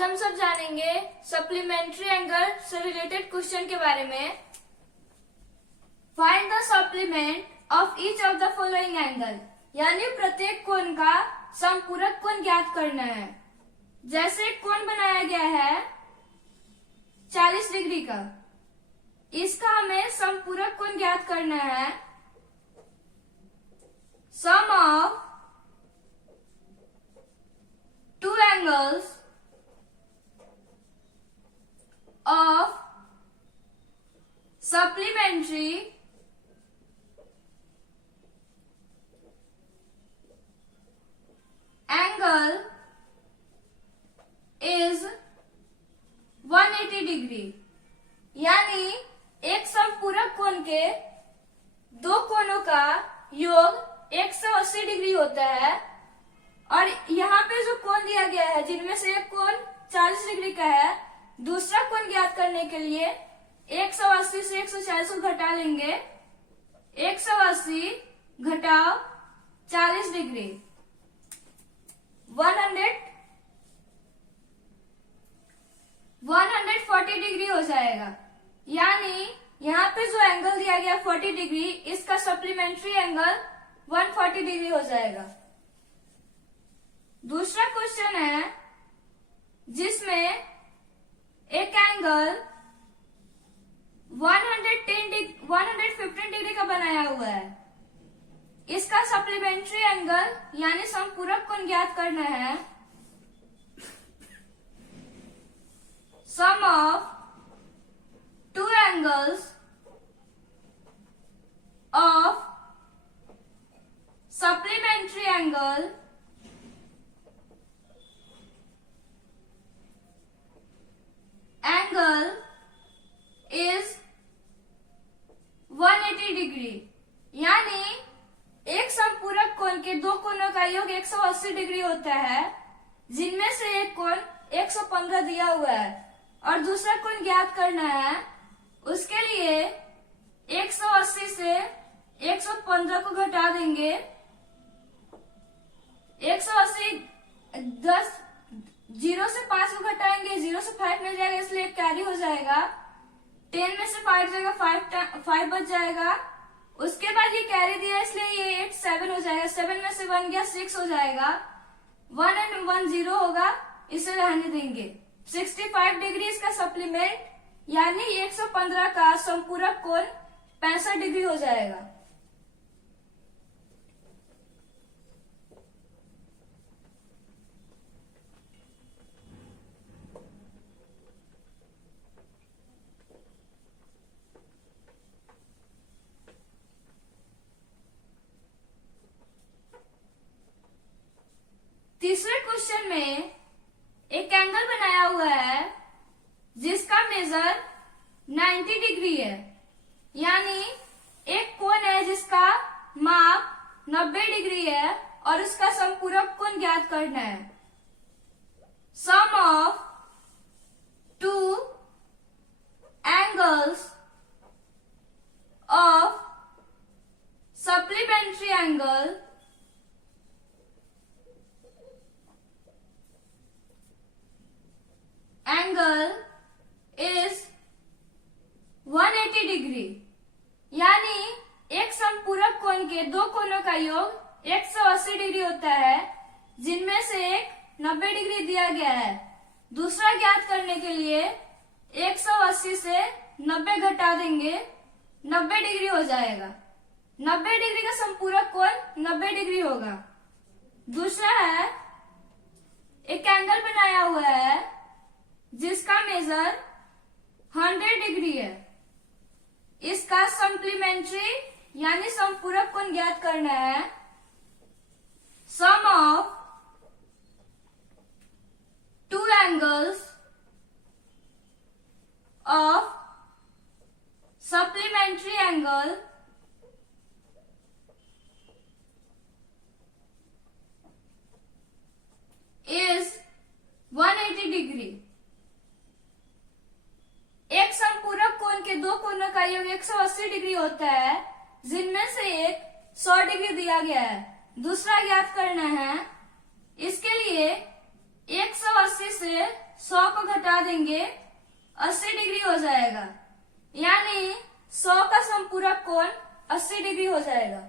आज हम सब जानेंगे सप्लीमेंट्री एंगल से रिलेटेड क्वेश्चन के बारे में। Find the supplement of each of the following angle, यानी प्रत्येक कोण का समपूरक कोण ज्ञात करना है। जैसे एक कोण बनाया गया है 40 डिग्री का, इसका हमें समपूरक कोण ज्ञात करना है। Sum of two angles of supplementary angle is 180 degree, यानी एक समपूरक कोण के दो कोणों का योग 180 डिग्री होता है। और यहाँ पे जो कोण दिया गया है, जिनमें से एक कोण 40 डिग्री का है, दूसरा कोण ज्ञात करने के लिए 180 से 140 को घटा लेंगे। 180 घटाओ 40 डिग्री 140 डिग्री हो जाएगा। यानी यहाँ पे जो एंगल दिया गया 40 डिग्री, इसका सप्लीमेंट्री एंगल 140 डिग्री हो जाएगा। दूसरा क्वेश्चन है जिसमें एक एंगल 115 डिग्री का बनाया हुआ है। इसका सप्लीमेंट्री एंगल यानी समपूरक कोण ज्ञात करना है। Sum of two angles of supplementary angle is 180 degree, यानी एक समपूरक कोण के दो कोणों का योग 180 डिग्री होता है, जिनमें से एक कोण 115 दिया हुआ है और दूसरा कोण ज्ञात करना है। उसके लिए 180 से 115 को घटा देंगे। 180 10 0 से 5 को घटाएंगे, 0 से 5 मिल जाएगा, इसलिए कैरी हो जाएगा। 10 में से 5 जाएगा, 5 बच जाएगा। उसके बाद ये कैरी दिया, इसलिए ये 8 7 हो जाएगा। 7 में से 1 गया, 6 हो जाएगा। 1 और 1 0 होगा, इसे रहने देंगे। 65 डिग्री इसका सप्लीमेंट यानी 115 का संपूरक कोण 65 डिग्री हो जाएगा। तीसरे क्वेश्चन में एक एंगल बनाया हुआ है जिसका मेजर 90 डिग्री है, यानी एक कोण है जिसका माप 90 डिग्री है और उसका संपूरक कोण ज्ञात करना है। Sum of two angles of supplementary angle is 180 degree, यानी एक समपूरक कोण के दो कोणों का योग 180 डिग्री होता है, जिनमें से एक 90 डिग्री दिया गया है। दूसरा ज्ञात करने के लिए 180 से 90 घटा देंगे, 90 डिग्री हो जाएगा। 90 डिग्री का संपूरक कोण 90 डिग्री होगा। दूसरा है एक एंगल बनाया हुआ है जिसका मेजर 100 डिग्री है। इसका सप्लीमेंट्री यानी संपूरक कोण ज्ञात करना है। Sum of two angles of supplementary angle is 180 degree. एक संपूरक कोण के दो कोणों का योग 180 डिग्री होता है, जिनमें से एक 100 डिग्री दिया गया है। दूसरा ज्ञात करना है। इसके लिए 180 से 100 को घटा देंगे 80 डिग्री हो जाएगा, यानी 100 का संपूरक कोण 80 डिग्री हो जाएगा।